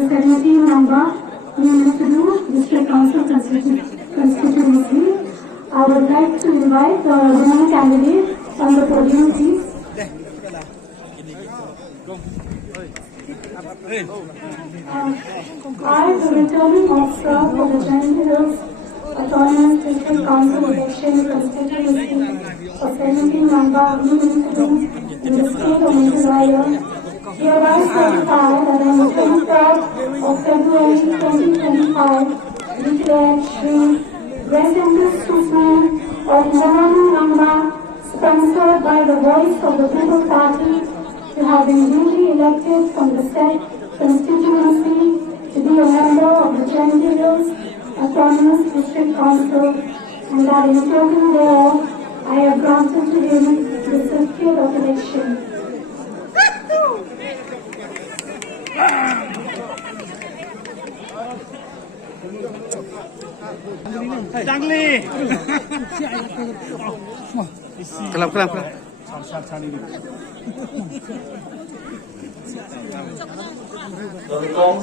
the 17 number Ministry District Council constituency. I would like to invite the women candidate on the podium, please. I, the returning officer for the Jhansi Hills Autonomous District Council election constituency for 17 number in the state of Meghalaya, hereby certify that on the 23rd of February 2025, declared Shri Resendiz Susman of Navani Namba, sponsored by the Voice of the People Party, to have been duly elected from the said constituency to be a member of the Jhansi Hills Autonomous District Council, and that in token thereof, I have granted to him the certificate of election. Jangli. Kelap. Tentang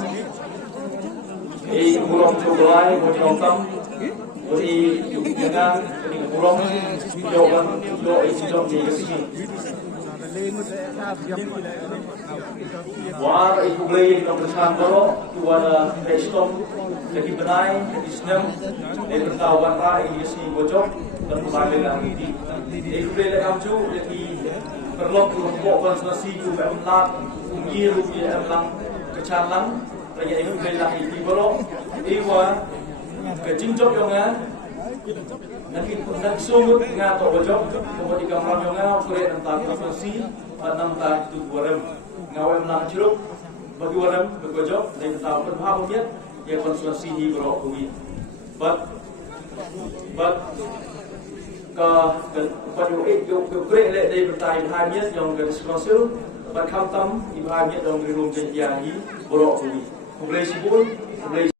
kurang cobai bercontoh beri dengan kurang jawaban sidang di sini. War ibu beli yang bersandar kepada Preston jadi benai jadi senang dari bertawan rai di sini bocor dan kembali lagi di ibu beli kamu jadi perlu kelompok konsentrasi juga empat unggir ya empat kecalang lagi ibu beli lagi di bawah iwa kejinjok yang nanti sumut ngato bocor kemudian kamera yang ngato kulit tentang konsentrasi tentang itu warem ngawem nak jeruk bagi warem bergojok dan tahu perhapunya yang konsentrasi di berok bumi but ke pada itu great le dari bertai bahagia yang garis konsil but kau tam ibaratnya dalam rumah janji berok bumi boleh sibuk boleh